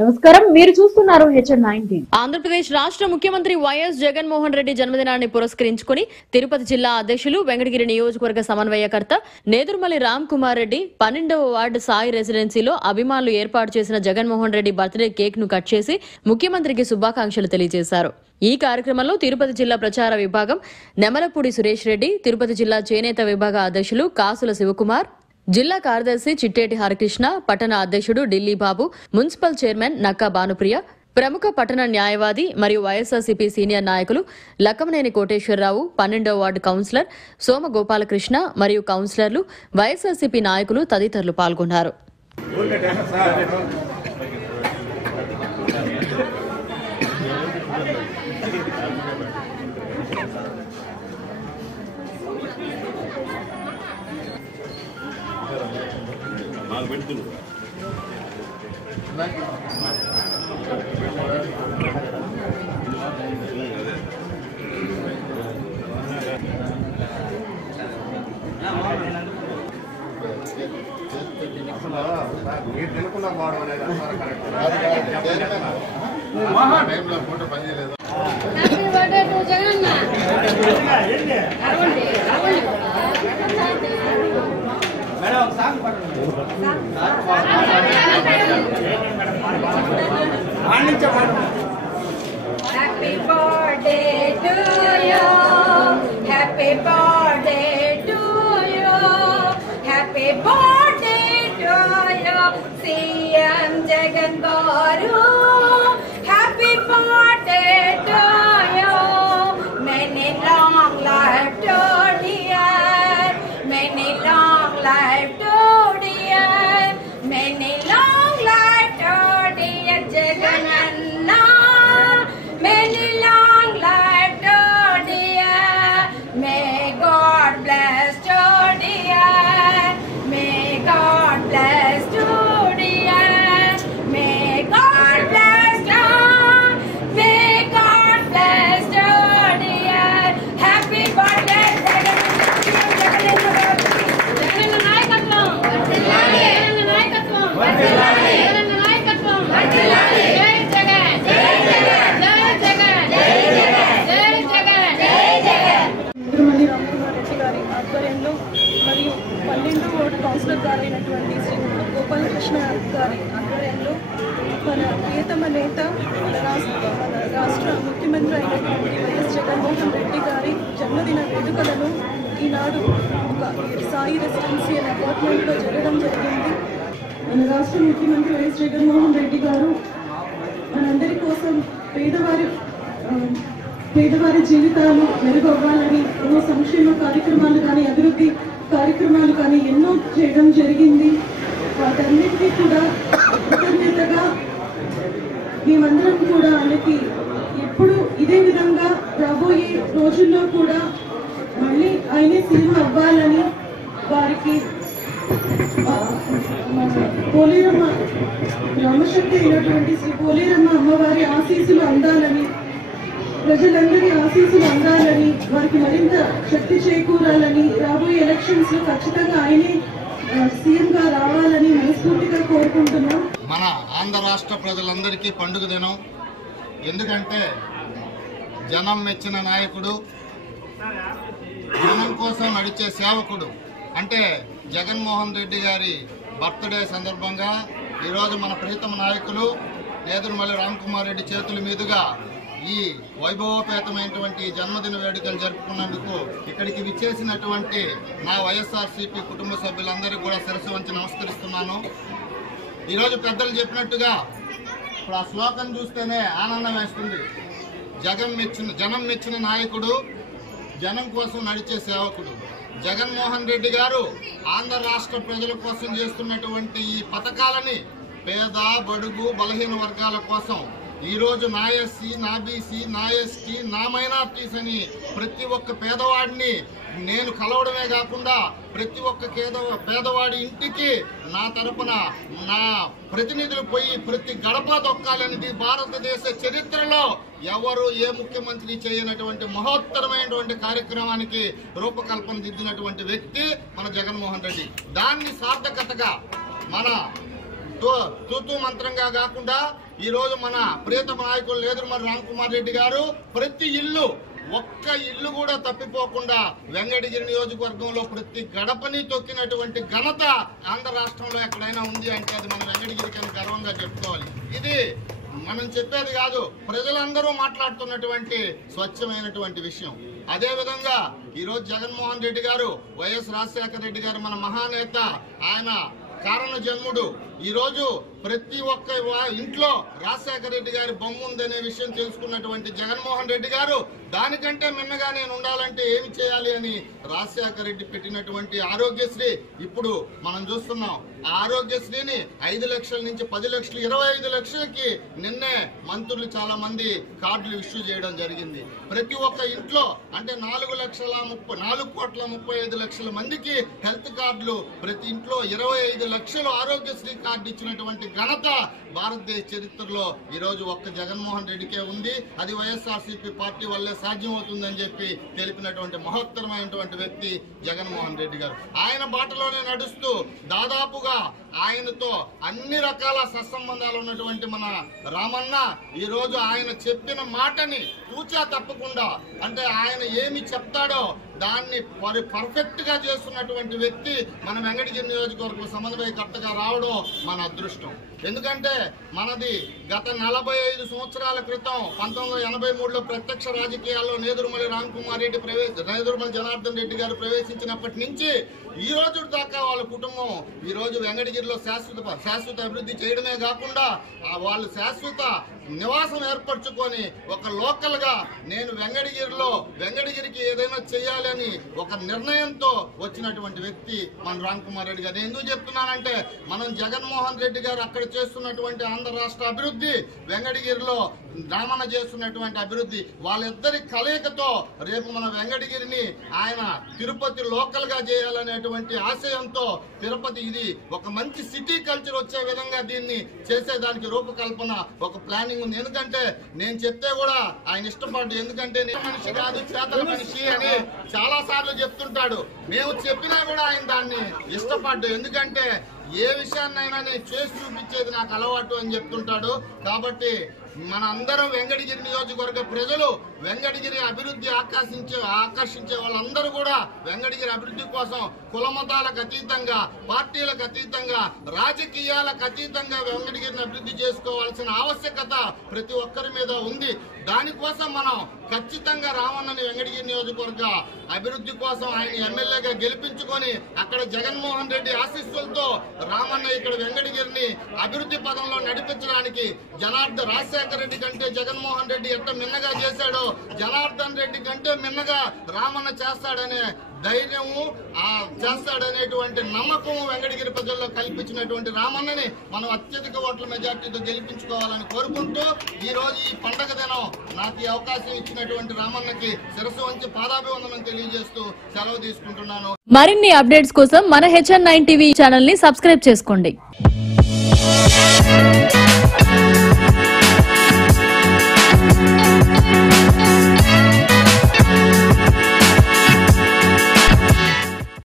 నమస్కారం, మీరు చూస్తున్నారు HN9. ఆంధ్రప్రదేశ్ రాష్ట్ర ముఖ్యమంత్రి వైఎస్ జగన్మోహన్ రెడ్డి జన్మదినాన్ని పురస్కరించుకుని తిరుపతి జిల్లా అధ్యక్షులు వెంకటగిరి నియోజకవర్గ సమన్వయకర్త నేదురుమల్లి రామ్ కుమార్ రెడ్డి 12వ వార్డు సాయి రెసిడెన్సీలో అభిమానులు ఏర్పాటు చేసిన జగన్మోహన్ రెడ్డి బర్త్డే కేక్ ను కట్ చేసి ముఖ్యమంత్రికి శుభాకాంక్షలు తెలియజేశారు. ఈ కార్యక్రమంలో తిరుపతి జిల్లా ప్రచార విభాగం నెమలపూడి సురేష్ రెడ్డి, తిరుపతి జిల్లా చేనేత విభాగ అధ్యక్షులు కాసుల శివకుమార్, జిల్లా కార్యదర్శి చిట్టేటి హరికృష్ణ, పట్టణ అధ్యక్షుడు ఢిల్లీ బాబు, మున్సిపల్ చైర్మన్ నక్కా భానుప్రియ, ప్రముఖ పట్టణ న్యాయవాది మరియు వైఎస్ఆర్సీపీ సీనియర్ నాయకులు లక్కమనేని కోటేశ్వరరావు, 12వ వార్డు కౌన్సిలర్ సోమ గోపాలకృష్ణ మరియు కౌన్సిలర్లు, వైఎస్ఆర్సీపీ నాయకులు తదితరులు పాల్గొన్నారు. Happy birthday to you. Happy birthday to you. Happy birthday to you. CM Jagan Garu. Happy birthday to you. Many long life to dear. Many long life to dear. Many long life to dear Jagananna. Many long life to dear. May God bless to dear. May God bless to dear. May God bless to. May God bless to dear. Happy birthday Nedurumalli Ram Kumar Reddy గారి ఆధ్వర్యంలో మరియు 12వ ward councillor గారైనటువంటి Shri Gopalakrishna గారి ఆధ్వర్యంలో మన ప్రియతమ నేత మన రాష్ట్ర ముఖ్యమంత్రి అయినటువంటి వైఎస్ జగన్మోహన్ రెడ్డి గారి జన్మదిన వేడుకలను ఈనాడు ఒక సాయి రెసిడెన్సీ అనే అపార్ట్మెంట్లో జరగడం జరిగింది. మన రాష్ట్ర ముఖ్యమంత్రి వైఎస్ జగన్మోహన్ రెడ్డి గారు మనందరి కోసం పేదవారి జీవితాలు మెరుగవ్వాలని ఎన్నో సంక్షేమ కార్యక్రమాలు కానీ అభివృద్ధి కార్యక్రమాలు కానీ ఎన్నో చేయడం జరిగింది. వాటన్నిటికీ కూడా కృతజ్ఞతగా మేమందరం కూడా ఆయనకి ఎప్పుడు ఇదే విధంగా రాబోయే రోజుల్లో కూడా మళ్ళీ ఆయనే సీఎం అవ్వాలని, వారికి పోలేరమ్మ గ్రామశక్తి అయినటువంటి శ్రీ పోలేరమ్మ అమ్మవారి ఆశీస్సులు అందాలని, ప్రజలందరి ఆశీస్సులు అందాలని, వారికి మరింత శక్తి చేకూరాలని, రాబోయే ఎలక్షన్స్ లో ఖచ్చితంగా ఆయనే సీఎం గా రావాలని మనస్ఫూర్తిగా కోరుకుంటున్నాం. మన ఆంధ్ర రాష్ట్ర ప్రజలందరికీ పండుగ దినం. ఎందుకంటే జనం మెచ్చిన నాయకుడు, జనం కోసం నడిచే సేవకుడు అంటే జగన్మోహన్ రెడ్డి గారి బర్త్డే సందర్భంగా ఈరోజు మన ప్రియతమ నాయకులు నేదురుమల్లి రామ్ కుమార్ రెడ్డి చేతుల మీదుగా ఈ వైభవోపేతమైనటువంటి జన్మదిన వేడుకలు జరుపుకున్నందుకు ఇక్కడికి విచ్చేసినటువంటి నా వైఎస్ఆర్సీపీ కుటుంబ సభ్యులందరికీ కూడా శిరస్సు వంచి నమస్కరిస్తున్నాను. ఈరోజు పెద్దలు చెప్పినట్టుగా ఇప్పుడు ఆ శ్లోకం చూస్తేనే ఆనందం వేస్తుంది. జనం మెచ్చిన నాయకుడు, జనం కోసం నడిచే సేవకుడు జగన్మోహన్ రెడ్డి గారు ఆంధ్ర రాష్ట్ర ప్రజల కోసం చేస్తున్నటువంటి ఈ పథకాలని పేద, బడుగు, బలహీన వర్గాల కోసం ఈరోజు నా ఎస్సీ, నా బీసీ, నా ఎస్టీ, నా మైనార్టీస్ అని ప్రతి ఒక్క పేదవాడిని నేను కలవడమే కాకుండా ప్రతి ఒక్క పేదవాడి ఇంటికి నా తరపున నా ప్రతినిధులు పోయి ప్రతి గడప దొక్కాలనేది భారతదేశ చరిత్రలో ఎవరు ఏ ముఖ్యమంత్రి చేయనటువంటి మహోత్తరమైనటువంటి కార్యక్రమానికి రూపకల్పన దిద్దినటువంటి వ్యక్తి మన జగన్మోహన్ రెడ్డి. దాన్ని సార్థకతగా మన తూతూ మంత్రంగా కాకుండా ఈ రోజు మన ప్రియతమ నాయకులు నేదురుమల్లి రామ్కుమార్ రెడ్డి గారు ప్రతి ఇల్లు, ఒక్క ఇల్లు కూడా తప్పిపోకుండా వెంకటగిరి నియోజకవర్గంలో ప్రతి గడపని తొక్కినటువంటి ఘనత ఆంధ్ర రాష్ట్రంలో ఎక్కడైనా ఉంది అంటే అది మన వెంకటగిరికి అని గర్వంగా చెప్పుకోవాలి. ఇది మనం చెప్పేది కాదు, ప్రజలందరూ మాట్లాడుతున్నటువంటి స్వచ్ఛమైనటువంటి విషయం. అదే విధంగా ఈరోజు జగన్మోహన్ రెడ్డి గారు, వైఎస్ రాజశేఖర రెడ్డి గారు మన మహానేత, ఆయన కారణ జన్ముడు. ఈరోజు ప్రతి ఒక్క ఇంట్లో రాజశేఖర రెడ్డి గారి బొమ్మ ఉందనే విషయం తెలుసుకున్నటువంటి జగన్మోహన్ రెడ్డి గారు దానికంటే మిన్నగా నేను ఉండాలంటే ఏమి చేయాలి అని రాజశేఖర రెడ్డి పెట్టినటువంటి ఆరోగ్యశ్రీ ఇప్పుడు మనం చూస్తున్నాం. ఆ ఆరోగ్యశ్రీని 5 లక్షల నుంచి 10 లక్షలు, 25 లక్షలకి నిన్నే మంత్రులు చాలా మంది కార్డులు ఇష్యూ చేయడం జరిగింది. ప్రతి ఒక్క ఇంట్లో అంటే 4,35,00,000 మందికి హెల్త్ కార్డులు, ప్రతి ఇంట్లో 25 లక్షలు ఆరోగ్యశ్రీ కార్డు ఇచ్చినటువంటి ఘనత భారతదేశ చరిత్రలో ఈరోజు ఒక్క జగన్మోహన్ రెడ్డికే ఉంది. అది వైఎస్ఆర్సీపీ పార్టీ వల్లే సాధ్యమవుతుందని చెప్పి తెలిపినటువంటి మహత్తరమైనటువంటి వ్యక్తి జగన్మోహన్ రెడ్డి గారు. ఆయన బాటలోనే నడుస్తూ దాదాపుగా ఆయనతో అన్ని రకాల సత్సంబంధాలు ఉన్నటువంటి మన రామన్న ఈరోజు ఆయన చెప్పిన మాటని తూచా తప్పకుండా, అంటే ఆయన ఏమి చెప్తాడో దాన్ని పర్ఫెక్ట్ గా చేస్తున్నటువంటి వ్యక్తి మన వెంకటగిరి నియోజకవర్గం సమన్వయకర్తగా రావడం మన అదృష్టం. ఎందుకంటే మనది గత 45 సంవత్సరాల క్రితం 1983లో ప్రత్యక్ష రాజకీయాల్లో నేదురుమల్లి రామ్కుమార్ రెడ్డి నేదురుమల్లి జనార్దన్ రెడ్డి గారు ప్రవేశించినప్పటి నుంచి ఈ రోజు దాకా వాళ్ళ కుటుంబం ఈ రోజు వెంకటగిరిలో శాశ్వత అభివృద్ధి చేయడమే కాకుండా వాళ్ళు శాశ్వత నివాసం ఏర్పరచుకొని ఒక లోకల్ గా నేను వెంకటగిరికి ఏదైనా చేయాలని ఒక నిర్ణయంతో వచ్చినటువంటి వ్యక్తి మన రామ్కుమార్ రెడ్డి గారు. ఎందుకు చెప్తున్నానంటే మనం జగన్మోహన్ రెడ్డి గారు అక్కడ చేస్తున్నటువంటి ఆంధ్ర రాష్ట్ర అభివృద్ధి, వెంకటగిరిలో రామన్న చేస్తున్నటువంటి అభివృద్ధి, వాళ్ళిద్దరి కలయికతో రేపు మన వెంకటగిరిని ఆయన తిరుపతి లోకల్ గా చేయాలనేటువంటి ఆశయంతో తిరుపతి ఇది ఒక మంచి సిటీ కల్చర్ వచ్చే విధంగా దీన్ని చేసేదానికి రూపకల్పన ఒక ప్లానింగ్ ఉంది. ఎందుకంటే నేను చెప్తే కూడా ఆయన ఇష్టపడ్డు, ఎందుకంటే నేను మనిషి కాదు చేతల మనిషి అని చాలా సార్లు చెప్తుంటాడు. మేము చెప్పినా కూడా ఆయన దాన్ని ఇష్టపడ్డు, ఎందుకంటే ఏ విషయాన్నైనా నేను చేసి చూపించేది నాకు అలవాటు అని చెప్తుంటాడు. కాబట్టి మన అందరం వెంకటగిరి నియోజకవర్గ ప్రజలు వెంకటగిరి అభివృద్ధి ఆకర్షించే వాళ్ళందరూ కూడా వెంకటగిరి అభివృద్ధి కోసం కులమతాలకు అతీతంగా, పార్టీలకు అతీతంగా, రాజకీయాలకు అతీతంగా వెంకటగిరిని అభివృద్ధి చేసుకోవాల్సిన ఆవశ్యకత ప్రతి ఒక్కరి మీద ఉంది. దానికోసం మనం ఖచ్చితంగా రామన్నని వెంకటగిరి నియోజకవర్గ అభివృద్ధి కోసం ఆయన ఎమ్మెల్యేగా గెలిపించుకొని అక్కడ జగన్మోహన్ రెడ్డి ఆశీస్సులతో రామన్న ఇక్కడ వెంకటగిరిని అభివృద్ధి పదంలో నడిపించడానికి రాజశేఖర రెడ్డి కంటే జగన్మోహన్ రెడ్డి ఎంత మిన్నగా చేశాడో జనార్దన్ రెడ్డి కంటే మిన్నగా రామన్న చేస్తాడనే ధైర్యము చేస్తాడనేటువంటి నమ్మకము వెంకటగిరి ప్రజల్లో కల్పించినటువంటి రామన్నని మనం అత్యధిక ఓట్ల మెజార్టీతో గెలిపించుకోవాలని కోరుకుంటూ ఈ రోజు ఈ పండగ దినం నాకు ఈ అవకాశం ఇచ్చినటువంటి రామన్నకి శిరస్సు వంచి పాదాభివందనం తెలియజేస్తూ సెలవు తీసుకుంటున్నాను. మరిన్ని అప్డేట్స్ కోసం మన HN9 టీవీ ఛానల్ ని సబ్స్క్రైబ్ చేసుకోండి.